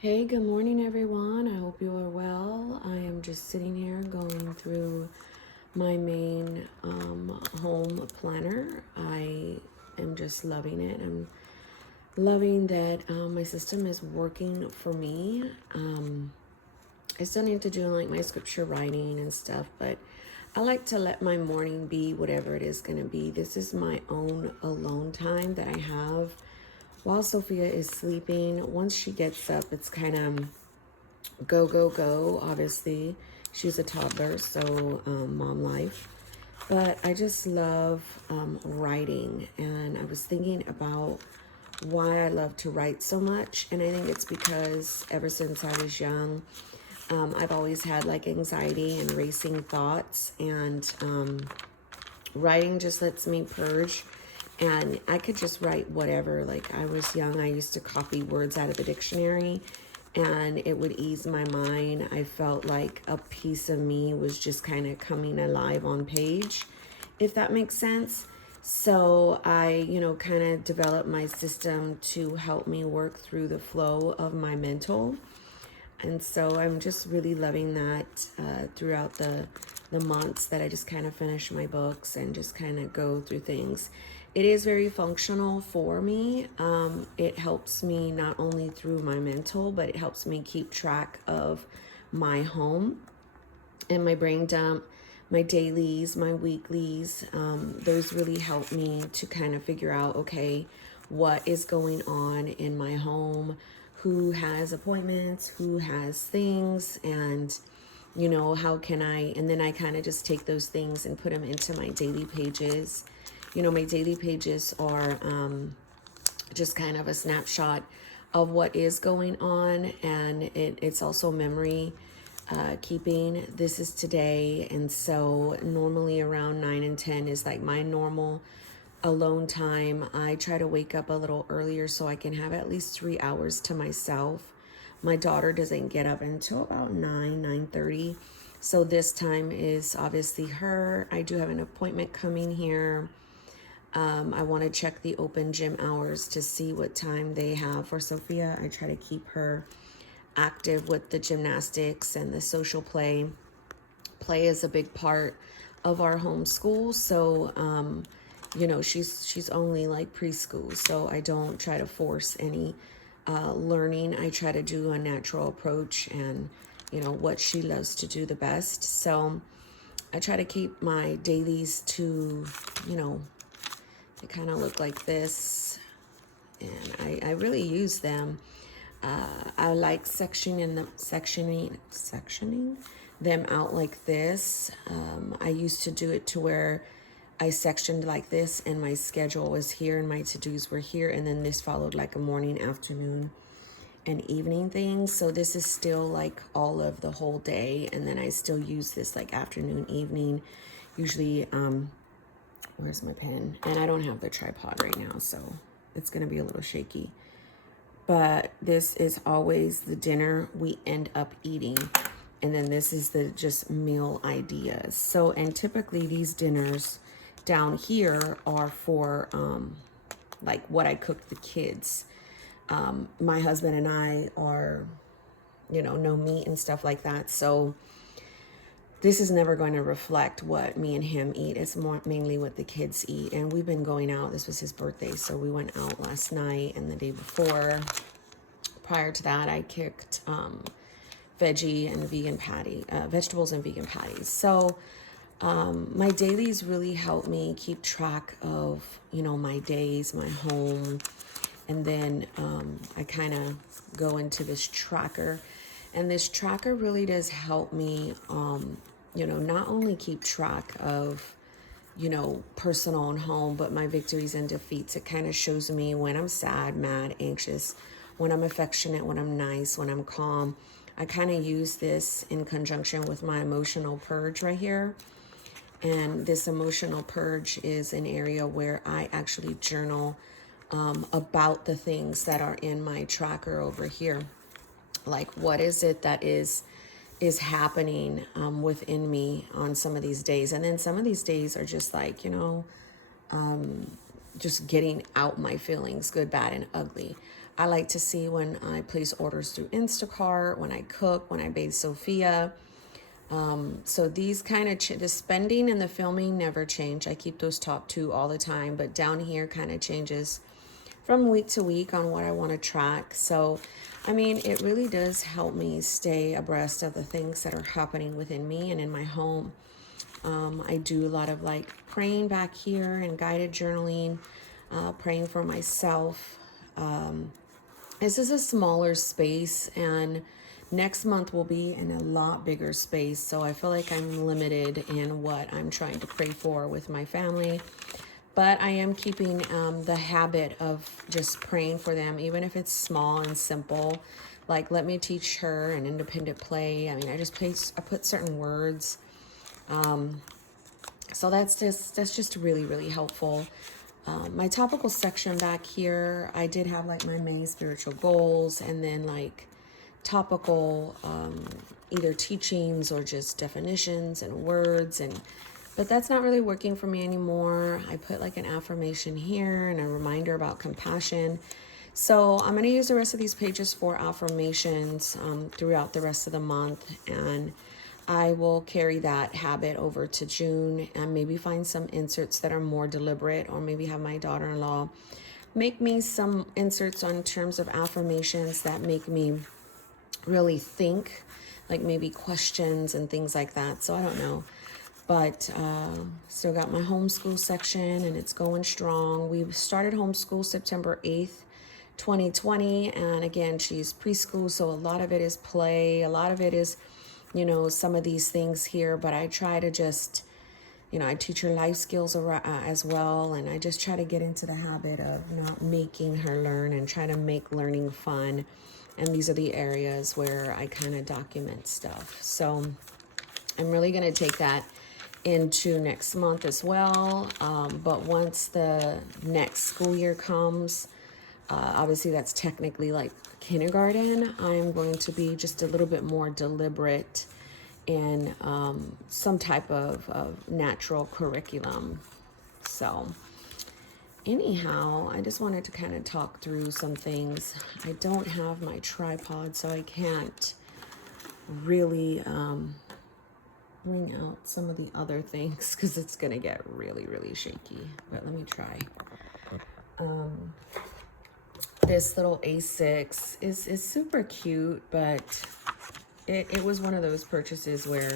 Hey, good morning, everyone. I hope you are well. I am just sitting here going through my main home planner. I am just loving it. I'm loving that my system is working for me. I still need to do like my scripture writing and stuff, but I like to let my morning be whatever it is going to be. This is my own alone time that I have while Sophia is sleeping. Once she gets up, it's kind of go, go, go. Obviously, she's a toddler, so mom life. But I just love writing, and I was thinking about why I love to write so much. And I think it's because ever since I was young, I've always had like anxiety and racing thoughts, and writing just lets me purge. And I could just write whatever. Like I was young, I used to copy words out of the dictionary and it would ease my mind. I felt like a piece of me was just kind of coming alive on page, if that makes sense. So I, kind of developed my system to help me work through the flow of my mental. And so I'm just really loving that throughout the months that I just kind of finish my books and just kind of go through things. It is very functional for me. It helps me not only through my mental, but it helps me keep track of my home and my brain dump, my dailies, my weeklies. Those really help me to kind of figure out, okay, what is going on in my home, who has appointments, who has things, and how can I, and then I kind of just take those things and put them into my daily pages. My daily pages are just kind of a snapshot of what is going on, and it's also memory keeping. This is today, and so normally around 9 and 10 is like my normal alone time. I try to wake up a little earlier so I can have at least 3 hours to myself. My daughter doesn't get up until about 9:30. So this time is obviously her. I do have an appointment coming here. I want to check the open gym hours to see what time they have for Sophia. I try to keep her active with the gymnastics and the social play. Play is a big part of our homeschool. So, she's only like preschool. So I don't try to force any learning. I try to do a natural approach and, what she loves to do the best. So I try to keep my dailies to, they kind of look like this, and I really use them. I like sectioning them out like this. I used to do it to where I sectioned like this, and my schedule was here, and my to-dos were here, and then this followed like a morning, afternoon, and evening thing. So this is still like all of the whole day, and then I still use this like afternoon, evening. Usually, where's my pen? And I don't have the tripod right now, so it's gonna be a little shaky. But this is always the dinner we end up eating. And then this is the just meal ideas. So, and typically these dinners down here are for like what I cook the kids. My husband and I are, no meat and stuff like that. So this is never going to reflect what me and him eat. It's more mainly what the kids eat. And we've been going out. This was his birthday, so we went out last night and the day before. Prior to that, I cooked veggie and vegan vegetables and vegan patties. So my dailies really help me keep track of, my days, my home. And then I kind of go into this tracker. And this tracker really does help me, not only keep track of, personal and home, but my victories and defeats. It kind of shows me when I'm sad, mad, anxious, when I'm affectionate, when I'm nice, when I'm calm. I kind of use this in conjunction with my emotional purge right here. And this emotional purge is an area where I actually journal about the things that are in my tracker over here. Like, what is it that is happening within me on some of these days. And then some of these days are just like, just getting out my feelings, good, bad, and ugly. I like to see when I place orders through Instacart, when I cook, when I bathe Sophia. So these kind of, the spending and the filming never change. I keep those top two all the time, but down here kind of changes from week to week on what I want to track. So, I mean, it really does help me stay abreast of the things that are happening within me and in my home. I do a lot of like praying back here and guided journaling, praying for myself. This is a smaller space, and next month will be in a lot bigger space. So I feel like I'm limited in what I'm trying to pray for with my family. But I am keeping the habit of just praying for them, even if it's small and simple. Like, let me teach her an independent play. I mean, I put certain words. So that's just really, really helpful. My topical section back here, I did have like my main spiritual goals, and then like topical either teachings or just definitions and words, but that's not really working for me anymore. I put like an affirmation here and a reminder about compassion. So I'm going to use the rest of these pages for affirmations throughout the rest of the month, and I will carry that habit over to June and maybe find some inserts that are more deliberate, or maybe have my daughter-in-law make me some inserts on terms of affirmations that make me really think, like maybe questions and things like that. So I don't know, but still got my homeschool section, and it's going strong. We started homeschool September 8th, 2020. And again, she's preschool, so a lot of it is play. A lot of it is, some of these things here, but I try to just, I teach her life skills as well. And I just try to get into the habit of, making her learn and try to make learning fun. And these are the areas where I kind of document stuff. So I'm really going to take that into next month as well. But once the next school year comes, obviously that's technically like kindergarten, I'm going to be just a little bit more deliberate in some type of natural curriculum. So anyhow, I just wanted to kind of talk through some things. I don't have my tripod, so I can't really bring out some of the other things because it's going to get really, really shaky. But let me try. This little A6 is super cute, but it was one of those purchases where,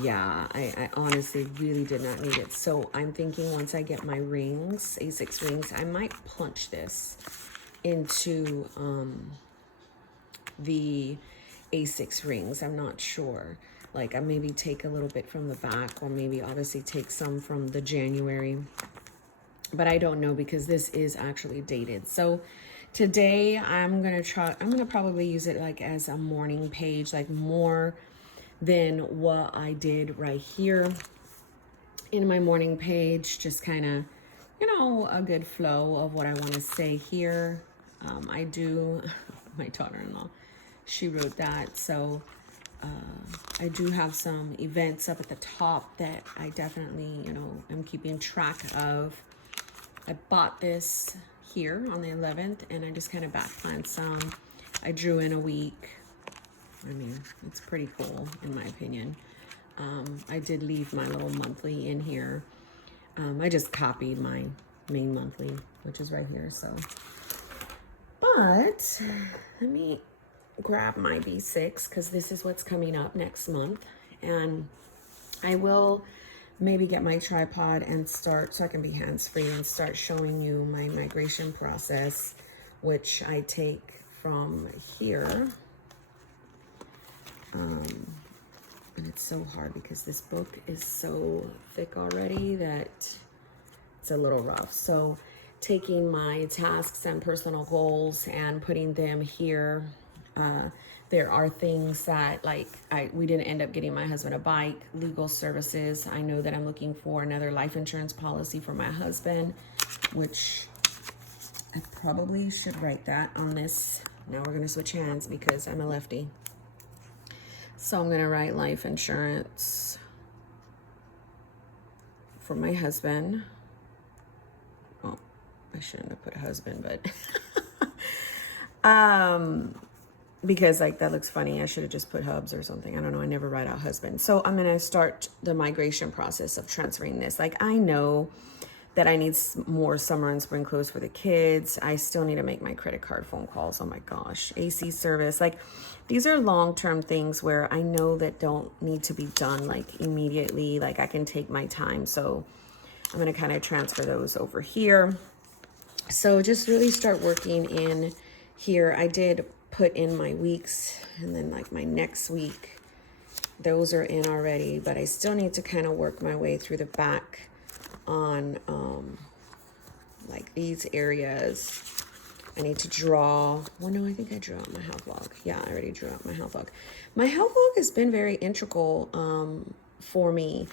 yeah, I honestly really did not need it. So I'm thinking once I get my rings, A6 rings, I might plunge this into the A6 rings. I'm not sure. Like, I maybe take a little bit from the back, or maybe obviously take some from the January. But I don't know, because this is actually dated. So today I'm going to probably use it like as a morning page, like more than what I did right here in my morning page. Just kind of, a good flow of what I want to say here. I do, my daughter-in-law, she wrote that. So I do have some events up at the top that I definitely, am keeping track of. I bought this here on the 11th, and I just kind of back planned some. I drew in a week. I mean, it's pretty cool in my opinion. I did leave my little monthly in here. I just copied my main monthly, which is right here. So, but let me grab my B6, because this is what's coming up next month, and I will maybe get my tripod and start, so I can be hands-free, and start showing you my migration process, which I take from here. And it's so hard because this book is so thick already that it's a little rough. So taking my tasks and personal goals and putting them here. There are things that, like, we didn't end up getting my husband a bike. Legal services, I know that I'm looking for another life insurance policy for my husband, which I probably should write that on this. Now we're going to switch hands because I'm a lefty. So I'm going to write life insurance for my husband. Oh, I shouldn't have put husband, but Because like that looks funny. I should have just put hubs or something. I don't know. I never write out husband. So I'm going to start the migration process of transferring this. Like I know that I need more summer and spring clothes for the kids. I still need to make my credit card phone calls. Oh my gosh. AC service. Like these are long-term things where I know that don't need to be done like immediately. Like I can take my time. So I'm going to kind of transfer those over here. So just really start working in here. I did put in my weeks and then like my next week, those are in already, but I still need to kind of work my way through the back on like these areas. I need to draw. Well, no, I think I drew out my health log. Yeah, I already drew out my health log. My health log has been very integral for me.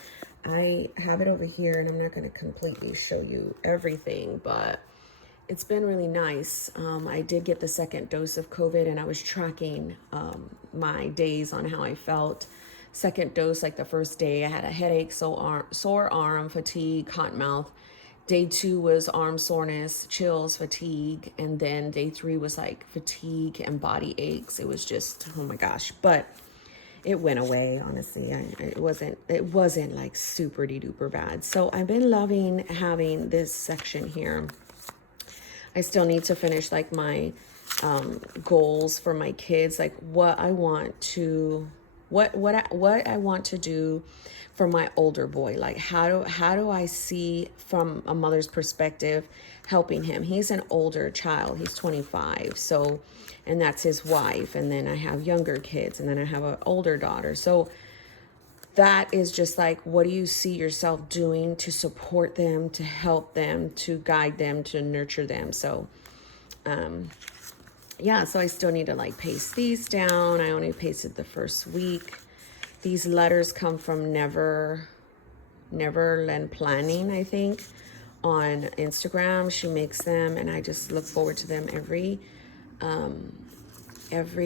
I have it over here and I'm not going to completely show you everything, but it's been really nice. I did get the second dose of COVID and I was tracking my days on how I felt. Second dose, like the first day, I had a headache, sore arm, fatigue, cotton mouth. Day 2 was arm soreness, chills, fatigue. And then day 3 was like fatigue and body aches. It was just, oh my gosh. But it went away, honestly. It wasn't like super duper bad. So I've been loving having this section here. I still need to finish like my goals for my kids, like what I want to do for my older boy. Like how do I see from a mother's perspective helping him? He's an older child. He's 25. So, and that's his wife. And then I have younger kids and then I have an older daughter. So that is just like, what do you see yourself doing to support them, to help them, to guide them, to nurture them? So, yeah, so I still need to like paste these down. I only pasted the first week. These letters come from Neverland Planning, I think, on Instagram. She makes them and I just look forward to them every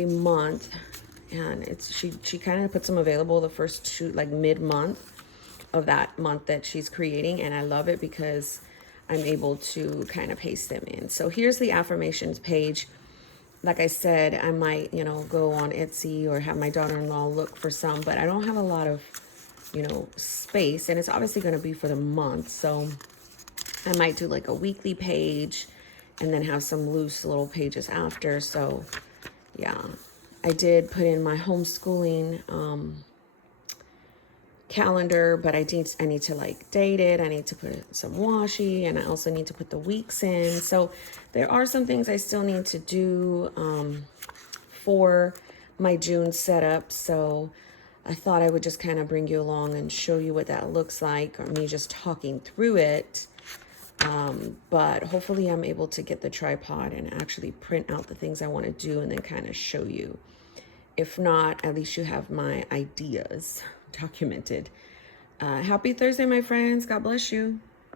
month. And it's she kind of puts them available the first 2, like mid-month of that month that she's creating, and I love it because I'm able to kind of paste them in. So here's the affirmations page. Like I said, I might, go on Etsy or have my daughter-in-law look for some, but I don't have a lot of, space, and it's obviously going to be for the month. So I might do like a weekly page and then have some loose little pages after. So yeah. I did put in my homeschooling calendar, but I need to like date it. I need to put some washi, and I also need to put the weeks in. So there are some things I still need to do for my June setup. So I thought I would just kind of bring you along and show you what that looks like, or me just talking through it. But hopefully I'm able to get the tripod and actually print out the things I want to do and then kind of show you. If not, at least you have my ideas documented. Happy Thursday, my friends. God bless you.